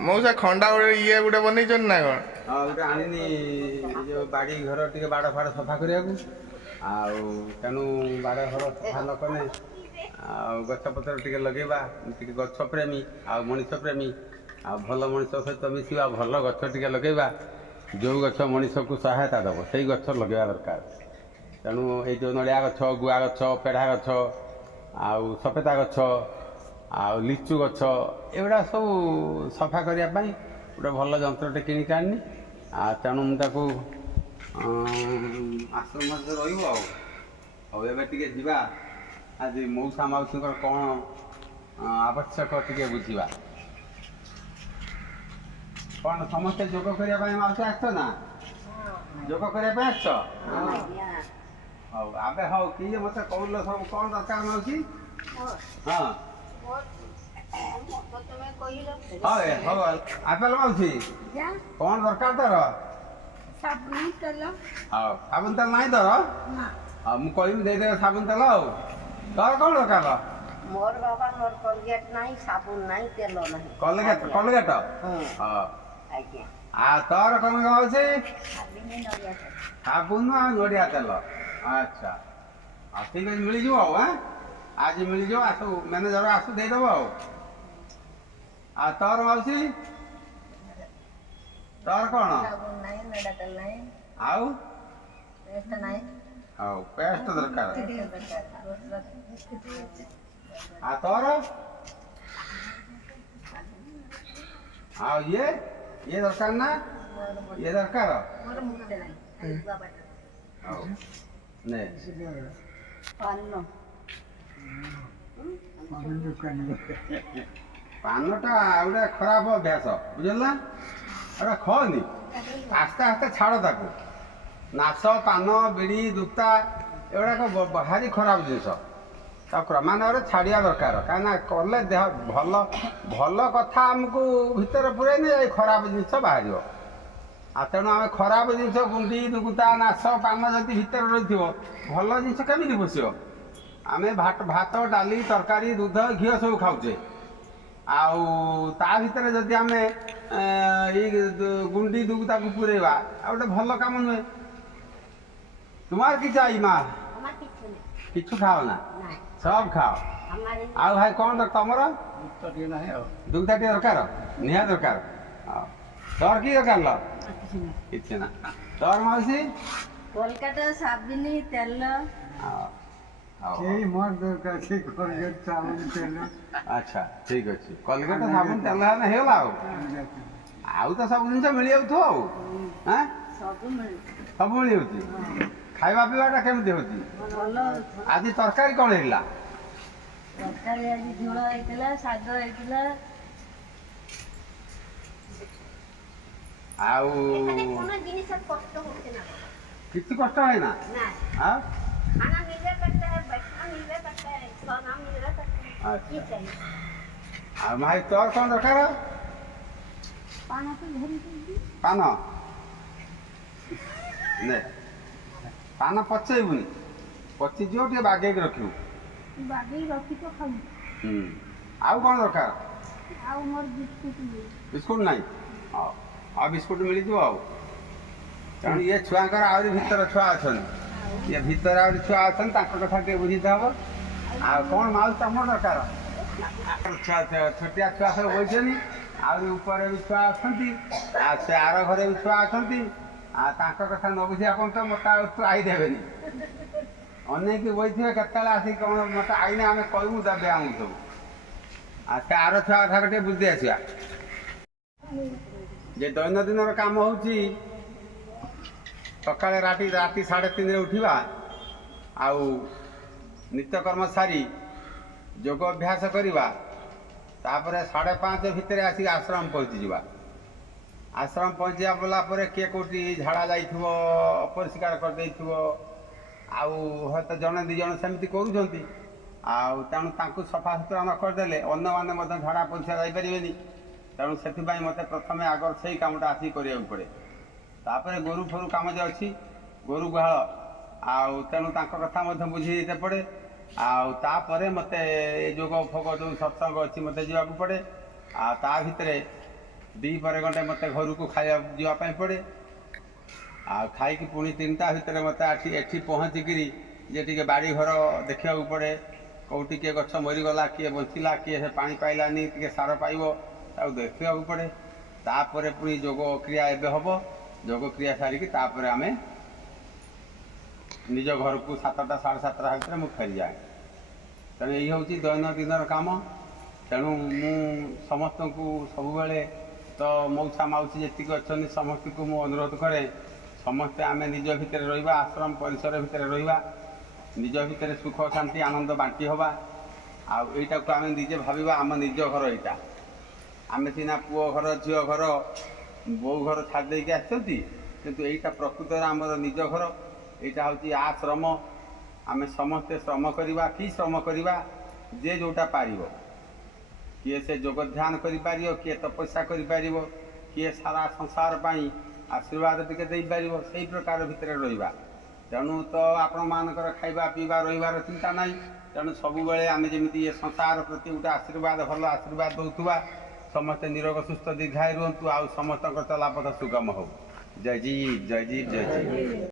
मौसा खंडा ये गोटे बन ना कौन हाँ गोटे आनी जो बाड़ी घर टे बाड़ फाड़ सफा करने तेणु बाड़ घर सफा न कले गछपतर टे लगेगा टे गछ प्रेमी आ मनीष प्रेमी आ भल मनीष सहित मिसवा भल गछ टे लगेगा जो गछ मनीष को सहायता दब से गछ लगे दरकार तेणु ये जो नड़िया गछ गुआ गछ पेढ़ा गछ आउ सफेदा गछ आ लिचु गछ एगुड़ा सब सफा करने गोटे भल जंत्रटे किणिक आनी तेणु मुझे आश्रम रे रहा आज मौसा मौसी कौन आवश्यक टे बुझा कौन समस्ते जोग करने मौसी आस ना जोग करने आस हौ आबे हौ किए मत कहल सब कौन दरकार मौसी हाँ आपेल मौसी कौन दरकार तोर साबुन तेल नहीं तोर हाँ मुझे कहमी दे साबुन तेल तोर कौन दरकार मोर बाबा मोर कोलगेट नहीं साबुन नहीं तेल नहीं कोलगेट कोलगेट हाँ आ तोर कौन मौसी साबुन आ नड़िया तेल अच्छा ठीक है मिल जाओ आज मिल जाओ आसु मैनेजर आसु देदेव आ तोर मौसी तोर कौन आउ पेस्ट दरकार आ तोर ये दरकार ना ये दरकार ने पानटा गोटे खराब अभ्यास बुझल ना खनी आस्ते आस्ते छाड़ ताको नाश पान बीड़ी दुक्ता एगुड़ा भारी खराब जिनस क्रमान्वये छाड़िया दरकार कहीं कले देह भल भल कथा आमको भितर पुरेने खराब जिनस बाहर आ तेणु आम खराब जिन गुंडी दुगुता नाश पान जदि भितर रही भल जिन केमी पश आम भात डाली तरकारी दूध घी सब खाऊे आउ ता भितर जदि आम गुंडी दुगुता को पुरेवा गोटे भल कम नुहे तुम्हार कि चाहिए माँ किछु खाओ ना सब खाओ आ भाई कौन तुम दुग्धा टे दरकार निहा दरकार तोर कि दरकार लो किसी ना तोर मौसी कोलकाता साबुन तेल अच्छा ठीक अच्छे कोलगेट साबुन तेल होगा आउ तो सब जिन मिल जाऊ सब मिल जाऊँ खावा पीवाटा केमती होती आज तरकारी कौन है झोल होता शाग होता किसी कष्ट है ना खाना मिलवे करता है बैठना मिलवे करता है सोना मिलवे करता है की चाहिए भाई तोर कौन दरकार पाना तो धरी पान ने पान पचेबुनि पचिज टे बागे रखू बागे रखी तो खाऊ आउ कौन दरकार आउ मोर बिस्कुट बिस्कुट नहीं आ बिस्कुट मिल जाओ आउ तेणु ये छुआकर आहरी भितर छुआ अच्छा ये भितर आ छुआ अच्छा कथा टे बुझी हम आ कौन माल तुम दरकार छोटिया छुआ सब बही आपर भी छुआ अच्छा से आर घरे भी छुआ अच्छा कथा न बुझा कौन तो मत आईदेवे अनेक बही के आसिक कौन मत आईने आम कहूँ देवे आमको सब से आर छुआ कथा टे बुझी आसा जे दैनंदिन काम हो सका राति 3:30 उठा आउ नित्यकर्म सारी योग अभ्यास करवा तापर 5:30 भितर आसिक आश्रम पहुँची जा आश्रम पहुँचा गलापर किए कौटी झाड़ा जा अपरिष्कार करदे आत जड़े दी जन सेमती करूँ सफा सुतरा न करदे अन्य मैंने झाड़ा परिष्कार जापरेनि तेणु से मत प्रथम आगर से कमटा आसिक करा पड़े तापर गोरु फोरु कम जो अच्छी गोरु गुहाल तेणु कथा बुझे पड़े आपर मत योग फोग जो सत्संग अच्छी मत जावाक पड़े ता भितर ଦ୍ୱିପହରେ ଘଣ୍ଟେ ମୋତେ ଘରକୁ ଖାଇବା ଯିବା ପାଇଁ ପଡ଼େ। ଆଉ ଖାଇକି ପୁଣି 3ଟା ଭିତରେ ମୋତେ ଏଠି ପହଞ୍ଚିକିରି ଯେ ଟିକେ ବାଡ଼ି ଘର ଦେଖିବାକୁ ପଡ଼େ। କେଉଁଠି କିଏ ଗଛ ମରିଗଲା, କିଏ ବଞ୍ଚିଲା, କିଏ ସେ ପାଣି ପାଇଲାନି, ଟିକେ ସାର ପାଇବ, ତାକୁ ଦେଖିବାକୁ ପଡ଼େ। ତାପରେ ପୁଣି ଯୋଗ କ୍ରିୟା ଏବେ ହେବ। ଯୋଗ କ୍ରିୟା ସାରିକି ତାପରେ ଆମେ ନିଜ ଘରକୁ 7ଟା 7:30 ଭିତରେ ମୁଁ ଫେରିଯାଏ। ତେଣୁ ଏଇ ହେଉଛି ଦୈନନ୍ଦିନର କାମ। ତେଣୁ ମୁଁ ସମସ୍ତଙ୍କୁ ସବୁବେଳେ ତ ମଉସା ମାଉସୀ ଯେତିକି ଅଛନ୍ତି ସମସ୍ତଙ୍କୁ ମୁଁ ଅନୁରୋଧ କରେ, ସମସ୍ତେ ଆମେ ନିଜ ଭିତରେ ରହିବା, ଆଶ୍ରମ ପରିସର ଭିତରେ ରହିବା, ନିଜ ଭିତରେ ସୁଖ ଶାନ୍ତି ଆନନ୍ଦ ବାଣ୍ଟି ହେବା। ଆଉ ଏଇଟାକୁ ଆମେ ନିଜେ ଭାବିବା ଆମ ନିଜ ଘର ଏଇଟା। ଆମେ ସିନା ପୁଅ ଘର, ଝିଅ ଘର, ବୋଉ ଘର ଛାଡ଼ି ଦେଇକି ଆସିଛନ୍ତି, କିନ୍ତୁ ଏଇଟା ପ୍ରକୃତରେ ଆମର ନିଜ ଘର। ଏଇଟା ହେଉଛି ଆଶ୍ରମ। ଆମେ ସମସ୍ତେ ଶ୍ରମ କରିବା। କି ଶ୍ରମ କରିବା? ଯେ ଯେଉଁଟା ପାରିବ। କିଏ ସେ ଯୋଗ ଧ୍ୟାନ କରିପାରିବ, କିଏ ତପସ୍ୟା କରିପାରିବ, କିଏ ସାରା ସଂସାର ପାଇଁ ଆଶୀର୍ବାଦ ଟିକେ ଦେଇପାରିବ। ସେଇ ପ୍ରକାର ଭିତରେ ରହିବା। ତେଣୁ ତ ଆପଣମାନଙ୍କର ଖାଇବା ପିଇବା ରହିବାର ଚିନ୍ତା ନାହିଁ। ତେଣୁ ସବୁବେଳେ ଆମେ ଯେମିତି ଏ ସଂସାର ପ୍ରତି ଗୋଟେ ଆଶୀର୍ବାଦ, ଭଲ ଆଶୀର୍ବାଦ ଦେଉଥିବା। ସମସ୍ତେ ନିରୋଗ ସୁସ୍ଥ ଦୀର୍ଘାୟୁ ରୁହନ୍ତୁ। ଆଉ ସମସ୍ତଙ୍କର ଚଲାପଥ ସୁଗମ ହେଉ। ଜୟ ଜୀବ, ଜୟ ଜୀବ, ଜୟ ଜୀବ।